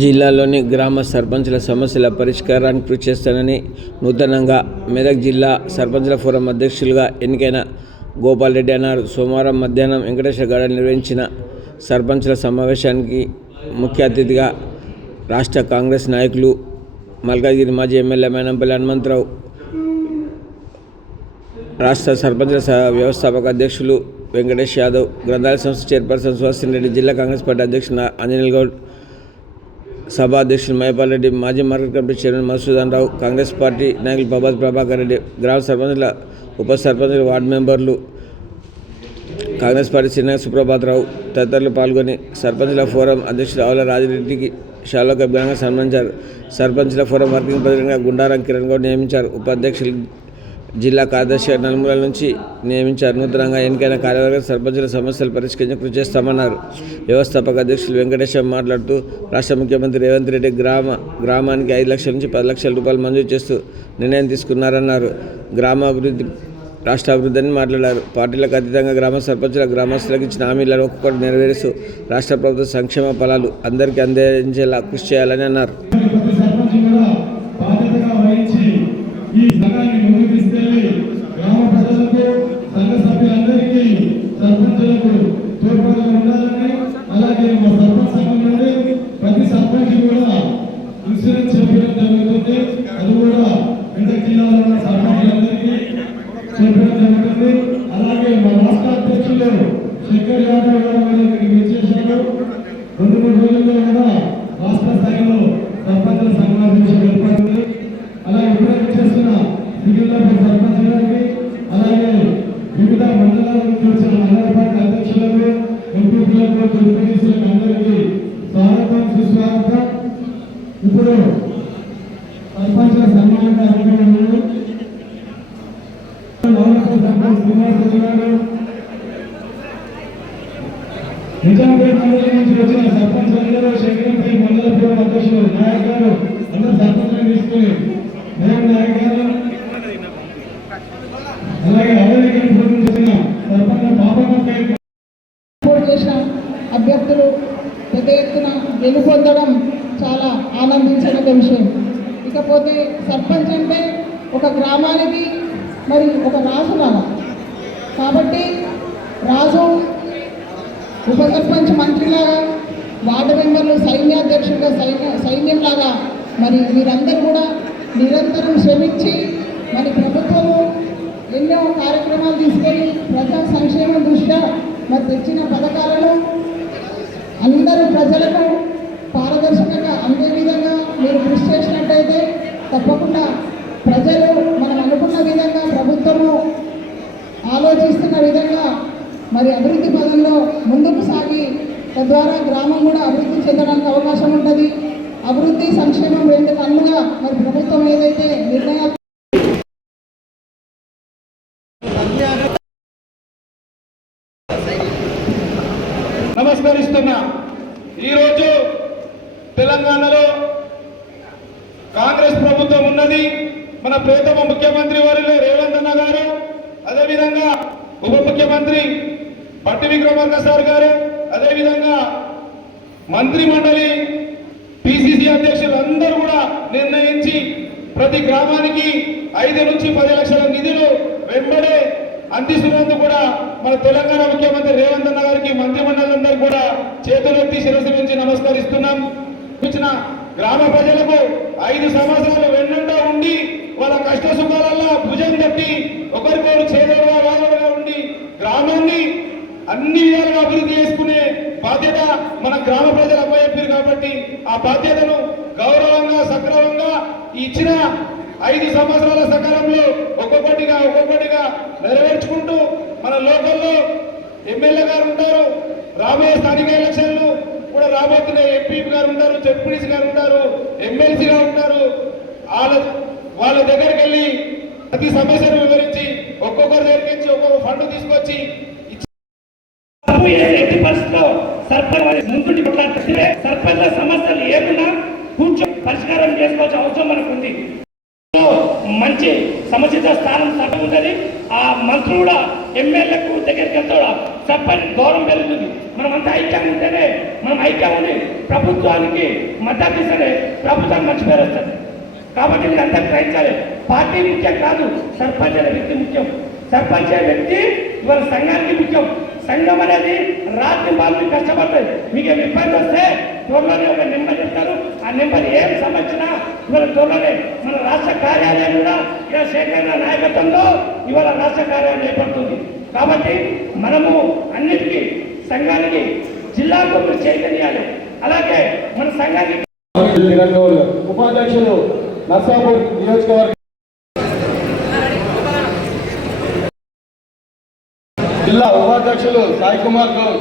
జిల్లాలోని గ్రామ సర్పంచుల సమస్యల పరిష్కారానికి కృషి చేస్తానని నూతనంగా మెదక్ జిల్లా సర్పంచుల ఫోరం అధ్యక్షులుగా ఎన్నికైన గోపాల్ రెడ్డి అన్నారు. సోమవారం మధ్యాహ్నం వెంకటేశ్వర గార్డెన్ నిర్వహించిన సర్పంచుల సమావేశానికి ముఖ్య అతిథిగా రాష్ట్ర కాంగ్రెస్ నాయకులు మల్కాజ్గిరి మాజీ ఎమ్మెల్యే మైనంపల్లి హనుమంతరావు, రాష్ట్ర సర్పంచుల వ్యవస్థాపక అధ్యక్షులు వెంకటేష్ యాదవ్, గ్రంథాలయ సంస్థ చైర్పర్సన్ సుహాసిని రెడ్డి, జిల్లా కాంగ్రెస్ పార్టీ అధ్యక్షులు ఆంజనేయులు గౌడ్, సభ అధ్యక్షులు మహేపాల్ రెడ్డి, మాజీ మార్కెట్ కమిటీ చైర్మన్ మధుసూదన్ రావు, కాంగ్రెస్ పార్టీ నాయకులు పబాద్ ప్రభాకర్ రెడ్డి, గ్రామ సర్పంచుల ఉప సర్పంచుల వార్డు మెంబర్లు, కాంగ్రెస్ పార్టీ సీనియర్ సుప్రభాత్ రావు తదితరులు పాల్గొని సర్పంచుల ఫోరం అధ్యక్షులు ఆవుల రాజిరెడ్డికి షాలో ఘనంగా సన్మానించారు. సర్పంచుల ఫోరం వర్కింగ్ ప్రెసిడెంట్గా గుండారం కిరణ్ గౌడ్ నియమించారు. ఉపాధ్యక్షులు జిల్లా కార్యదర్శి నలుమూల నుంచి నియమించారు. నూతనంగా ఎన్నికైన కార్యవర్గం సర్పంచుల సమస్యలు పరిష్కరించి కృషి చేస్తామన్నారు. వ్యవస్థాపక అధ్యక్షులు వెంకటేశ్వర మాట్లాడుతూ రాష్ట్ర ముఖ్యమంత్రి రేవంత్ రెడ్డి గ్రామానికి 5 లక్షల నుంచి 10 లక్షల రూపాయలు మంజూరు చేస్తూ నిర్ణయం తీసుకున్నారన్నారు. గ్రామాభివృద్ధి రాష్ట్ర అభివృద్ధి అని మాట్లాడారు. పార్టీలకు అతీతంగా గ్రామ సర్పంచుల గ్రామస్తులకు ఇచ్చిన హామీలను ఒక్కొక్కటి నెరవేరుస్తూ రాష్ట్ర ప్రభుత్వ సంక్షేమ ఫలాలు అందరికీ అందించేలా కృషి చేయాలని అన్నారు. ఈ సంఘాన్ని ముందుకు తీసుకెళ్లి గ్రామ ప్రజలకు సంఘ సభ్యులందరికీ సర్పంచులకు తోడ్పాటుగా ఉండాలని, అలాగే మా సర్పంచ్ సంఘం నుండి ప్రతి సర్పంచ్ కూడా ఇన్సూరెన్స్ చెప్పడం జరుగుతుంది. అది కూడా మెదక్ జిల్లాలో ఉన్న సర్పంచులందరికీ చెప్పడం జరుగుతుంది. అలాగే మా రాష్ట్ర అధ్యక్షులు శంకర్ యాదవ్ గారు ఇక్కడికి వచ్చేసారు. 2-3 రోజుల్లో కూడా రాష్ట్ర స్థాయిలో సర్పంచుల సమావేశం ఏర్పడింది. అలాగే ఇప్పుడే చేస్తున్న మిగిలిన సర్పంచ్ గారికి, అలాగే వివిధ మండలాల నుంచి వచ్చిన మండల పార్టీ అధ్యక్షులకు, ఎంపీలకు, జడ్పీటీసీలకు అందరికీ స్వాగతం, సుస్వాగతం. ఇప్పుడు సర్పంచుల సన్మాన కార్యక్రమంలో నిజాంపేట మండలం నుంచి వచ్చిన సర్పంచ్ అందరూ శంకరంపై మండల పూర్వ అధ్యక్షులు నాయక్ గారు అందరూ సర్పంచులను తీసుకుని అభ్యర్థులు పెద్ద ఎత్తున గెలుపొందడం చాలా ఆనందించదగ్గ విషయం. ఇకపోతే సర్పంచ్ అంటే ఒక గ్రామానికి మరి ఒక రాజులాగా, కాబట్టి రాజు, ఉప సర్పంచ్ మంత్రిలాగా, వార్డు మెంబర్లు సైన్యాధ్యక్షులుగా సైన్యంలాగా మరి వీరందరూ కూడా నిరంతరం శ్రమించి మరి ప్రభుత్వము ఎన్నో కార్యక్రమాలు తీసుకొని ప్రజా సంక్షేమం దృష్ట్యా మరి తెచ్చిన పథకాలను అందరూ ప్రజలకు పారదర్శకంగా అందే విధంగా మీరు కృషి చేసినట్టయితే తప్పకుండా ప్రజలు మనం అనుకున్న విధంగా ప్రభుత్వము ఆలోచిస్తున్న విధంగా మరి అభివృద్ధి పదంలో ముందుకు సాగి తద్వారా గ్రామం కూడా అభివృద్ధి చెందడానికి అవకాశం ఉంటుంది. అభివృద్ధి సంక్షేమం 2 కన్నుగా మరి ప్రభుత్వం ఏదైతే నిర్ణయాలు నమస్కరిస్తున్నా. ఈరోజు తెలంగాణలో కాంగ్రెస్ ప్రభుత్వం ఉన్నది. మన ప్రియతమ ముఖ్యమంత్రి వర్యులు రేవంత్ అన్న గారు, అదేవిధంగా ఉప ముఖ్యమంత్రి పట్టి విక్రమార్క సార్ గారు, అదేవిధంగా మంత్రి మండలి పిసిసి అధ్యక్షులు అందరూ కూడా నిర్ణయించి ప్రతి గ్రామానికి 5 నుంచి 10 లక్షల నిధులు వెంబడే అందిస్తున్నందుకు కూడా మన తెలంగాణ ముఖ్యమంత్రి రేవంత్ అన్న గారికి, మంత్రి మండలందరూ కూడా చేతులెత్తి శిరస్సు నుంచి నమస్కరిస్తున్నాం. ఇచ్చిన గ్రామ ప్రజలకు 5 సంవత్సరాలు వెన్నంటా ఉండి వాళ్ళ కష్ట సుఖాలలో భుజం తట్టి ఒకరికొకరు చేదోడుగా వాదోడుగా ఉండి గ్రామాన్ని అన్ని విధాలుగా అభివృద్ధి చేసుకునే బాధ్యత మన గ్రామ ప్రజలు అప్పచెప్పారు. కాబట్టి ఆ బాధ్యతను గౌరవంగా సక్రమంగా ఇచ్చిన 5 సంవత్సరాల సకాలంలో ఒక్కొక్కటిగా నెరవేర్చుకుంటూ మన లోకల్లో ఎమ్మెల్యే గారు ఉంటారు, రాబోయే స్థానిక ఎలక్షన్లు కూడా రాబోతున్న ఎంపీ గారు ఉంటారు, జడ్పీటీసీ గారు ఉంటారు, ఎమ్మెల్సీగా ఉంటారు. వాళ్ళ దగ్గరికి వెళ్ళి ప్రతి సమస్యను వివరించి ఒక్కొక్కరి దగ్గరికి నుంచి ఒక్కొక్క ఫండ్ తీసుకొచ్చి సర్పంచ్ సమస్యలు ఏమున్నా కూర్చొని పరిష్కారం చేసుకోవాల్సిన అవసరం మనకు ఉంది. మంచి సముచిత స్థానం ఉంటుంది. ఆ మంత్రులు కూడా ఎమ్మెల్యేలకు దగ్గరికి వెళ్తాడా సర్పంచ్ గౌరవం పెరుగుతుంది. మనమంతా ఐక్యంగా ఉంటేనే, మనం ఐక్యం ఉండి ప్రభుత్వానికి మద్దతు ఇస్తేనే ప్రభుత్వానికి మంచి పేరు వస్తుంది. కాబట్టి మీరు అంతా గ్రహించాలి, పార్టీ ముఖ్యం కాదు, సర్పంచ్ అనే వ్యక్తి ముఖ్యం. సర్పంచ్ అనే వ్యక్తి ఇవాళ సంఘానికి ముఖ్యం. సంఘం అనేది రాత్రి వాళ్ళు కష్టపడుతుంది. మీకు ఏమి ఇబ్బంది వస్తే త్వరలోనే ఒక నెంబర్ చెప్తారు. ఆ నెంబర్ ఏం సంబంధించినా ఇవాళ త్వరలోనే మన రాష్ట్ర కార్యాలయం కూడా ఇలా శేఖర్ నాయకత్వంలో ఇవాళ రాష్ట్ర కార్యాలయం ఏర్పడుతుంది. కాబట్టి మనము అన్నిటికీ సంఘానికి జిల్లాకు చైతన్యాలు, అలాగే మన సంఘానికి ఉపాధ్యక్షులు నర్సాపూర్ నియోజకవర్గ జిల్లా ఉపాధ్యక్షులు సాయి కుమార్ గౌడ్